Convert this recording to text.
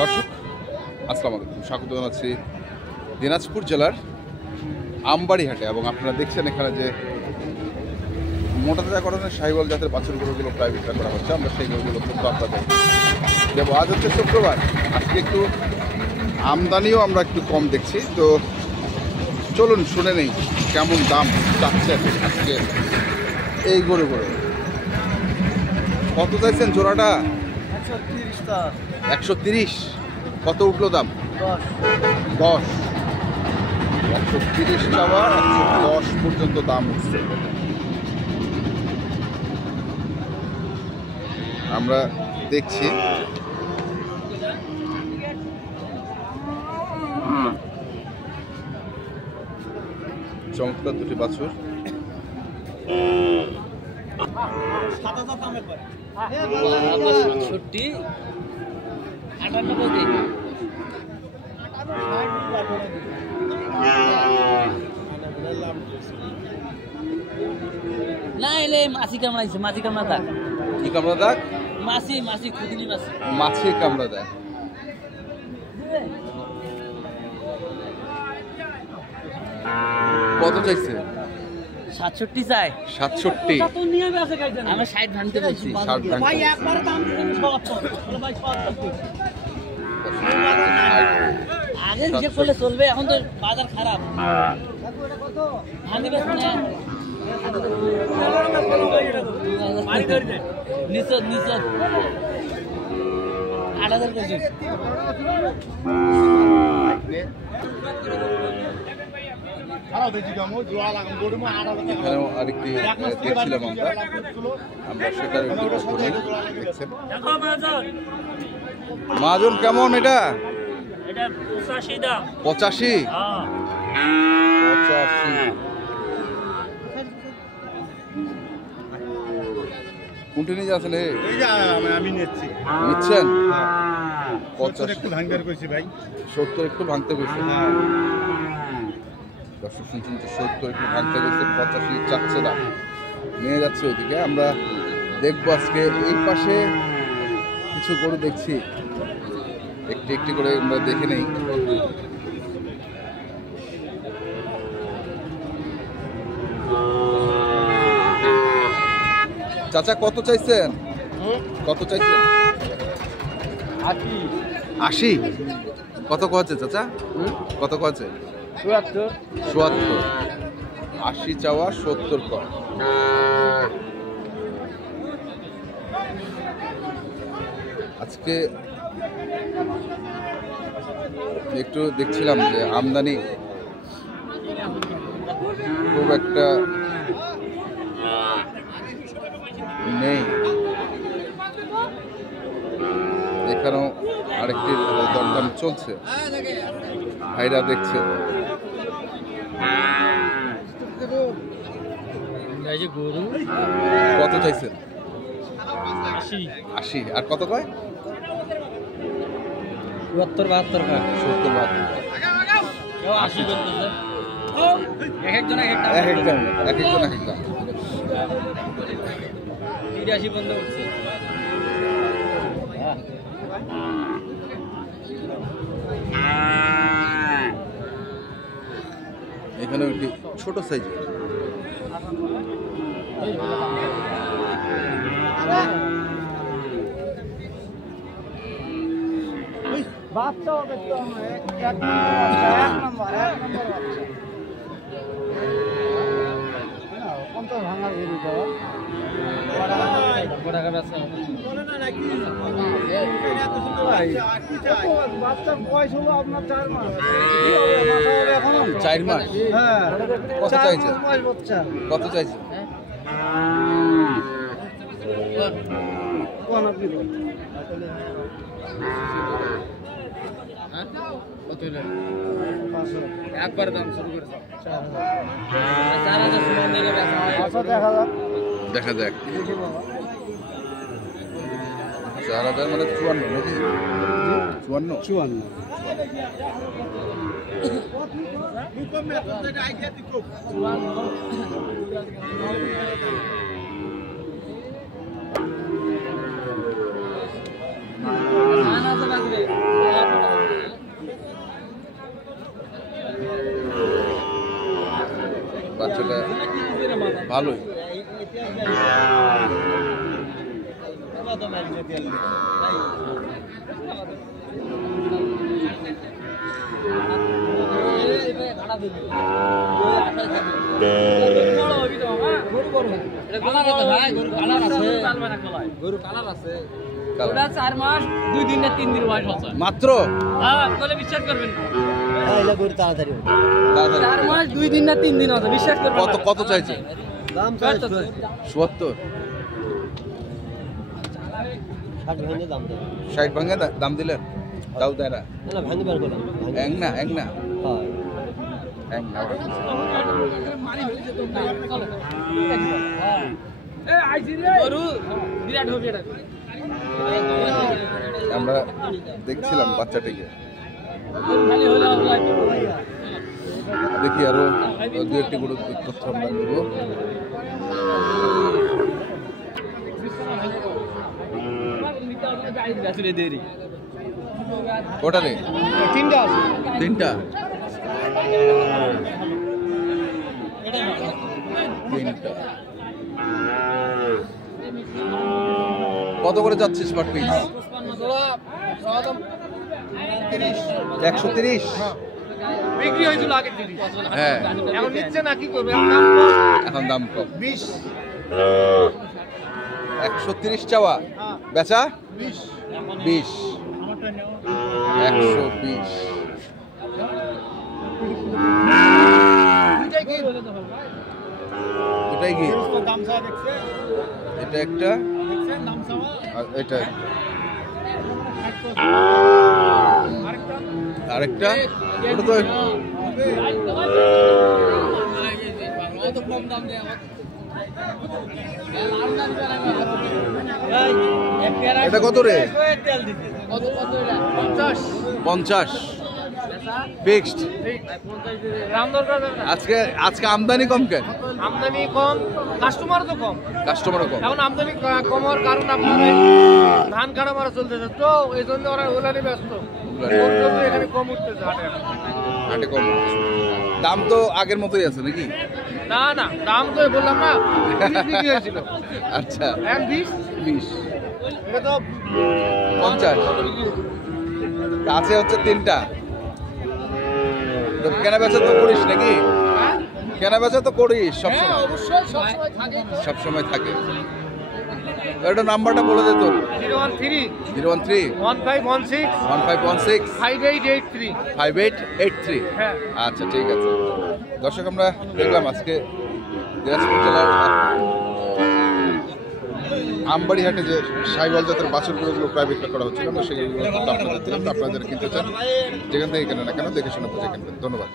দর্শক আসসালামু আলাইকুম, স্বাগত জানাচ্ছি দিনাজপুর জেলার আমবাড়ি হাটে। এবং আপনারা দেখছেন এখানে যে মোটা তাজাকরণের শাহিওয়াল জাতের বাছুর গরুগুলো প্রায় বিক্রয় করা হচ্ছে। আমরা সেই গরুগুলো কিন্তু আপনাদের দেবো। আজ হচ্ছে শুক্রবার, আজকে একটু আমদানিও আমরা একটু কম দেখছি। তো চলুন শুনে নেই কেমন দাম চাচ্ছেন আজকে এই গরুগুলো। কত চাইছেন জোড়াটা? 130। কত উঠলো দাম? 10। 130 টাকা 110 পর্যন্ত দাম উঠছে। আমরা দেখছি চমৎকার দুটি বাছুর। না এলে মাছি কামড়াইছে, মাছি কামড়া দাগ। কি কামড়া দাগ? মাছি মাছি খুদিনি মাছি। মাছি কামড়া দেয়। কত চাইছে? 67 চাই। 67। আমি 60 ভাঙতে বলছি। 60 ভাই একবারে দাম দিতে ভাই 70। আগে হিসাব করলে চলবে, এখন তো বাজার খারাপ। ভাঙতে পারছ না। নিচত নিচত 8000 কেজি। এখানেও আরেকটি দেখছিলাম আমরা সেটার দেখছেন। মাজন কেমন এটা? 85। 85। কোনটি নিয়ে যাচ্ছেন? আমি নিচ্ছি। নিচ্ছেন? 70 একটু ভাঙতে কইছি ভাই। 70 একটু ভাঙতে কইছে। দর্শক শুনছেন যে 70 একটু ভাঙতে কইছে, 85 চাচ্ছে না, নিয়ে যাচ্ছে ওইদিকে। আমরা দেখবো আজকে এই পাশে কিছু গরু দেখছি, একটি একটি করে আমরা দেখে নেই। চাচা কত চাইছেন? কত চাইছেন? 80। কত কছে চাচা? কত কছে? 74। 80 চাওয়া, 70 কর। আজকে একটু দেখছিলাম যে আমদানি খুব একটা নেই। এখানেও আরেকটি দরদাম চলছে, ভাইরা দেখছে। কত চাইছেন? 80। আর কত কয়? 72 72। 70 72। 80 বলতেছে। এক একজন এক একটা। এক একজন এক একজন এক একটা। 83 বন্ধ করছে। এখানে একটি ছোট সাইজের বাচ্চা হবে তো এক নম্বর কত ভাঙার গরু তো বাচ্চার বয়স হলো আপনার 4 মাস। 4 মাস? হ্যাঁ। কত চাইছে? বাচ্চা কত চাইছে? কোন আপনি একবার দাম শুরু করেছে 4000 দেখা যাক। 4000 মানে 54 নাকি? 54। ভালোই। ওটা 4 মাস 2 দিন না 3 দিন বয়স হচ্ছে মাত্র? হ্যাঁ, বলে বিশ্বাস করবেন না। এটা গরু তাড়াতাড়ি হবে। তাড়াতাড়ি। 4 মাস 2 দিন না 3 দিন হচ্ছে, বিশ্বাস করবেন না। কত চাইছে? দাম চাই ৭০। 60 ভেঙে দাম দেবে। 60 ভাঙে দাম দিলেন? তাও দেয় না? না ভাঙি বার করলাম। এক না হ্যাঁ। গরু বিরাট হবে এটা। আমরা দেখছিলাম বাচ্চাটিকে, খালি হলো আল্লাহ। দেখি আরো দু একটি গরুর তথ্য আমরা নেব। ওটা রে 3টা আছে। 3টা। কত করে যাচ্ছিস পার পিস? 130। বিক্রি হয়েছিল আগে 30। হ্যাঁ, এখন নিচ্ছে না, কি করবে? এখন দাম কম। 20 130 চাওয়া, বেচা 20 20। 120। এটাই কি? দাম চাওয়া দেখছে, এটা একটা দেখছেন দাম চাওয়া। আর এটা আরেকটা। ওটা তো কম দাম দেয় এটা কত রে? কত এটা 50 ফিক্সড। দাম দরকার না। আজকে আমদানি কম কেন? আমদানি কম, কাস্টমার তো কম। কাস্টমারও কম। এখন আমদানি কম হওয়ার কারণ আপনার এই ধান কাটা মারা চলতেছে, তো এই জন্য ওরা ওলানি ব্যস্ত। ওর জন্য এখানে কম উঠতেছে হাটে। হাটে কম। দাম তো আগের মতোই আছে নাকি? না না, দাম তো বললাম না 30 বিক্রি হয়েছিল। আচ্ছা, এখন 20 20 এটা তো 50 আছে হচ্ছে 3টা। তো কেনা বেচা তো করিস নাকি? কেনা বেচা তো করিস সবসময়? অবশ্যই সবসময় থাকে। সবসময় থাকে। এটা নাম্বারটা বলে দে তোর। 013 013 1516 1516 5883। 5883। হ্যাঁ। আচ্ছা, ঠিক আছে। দর্শক, আমরা দেখলাম আজকে দিনাজপুর জেলার আমবাড়ি হাটে যে সাইওয়াল জাতের বাছুরগুলো প্রাইভেট করা হচ্ছিল, আমরা সেগুলো আপনাদের দিলাম। আপনারা যারা কিনতে চান যেখান থেকে কেনেন না কেন দেখে শুনে বুঝে কিনবেন। ধন্যবাদ।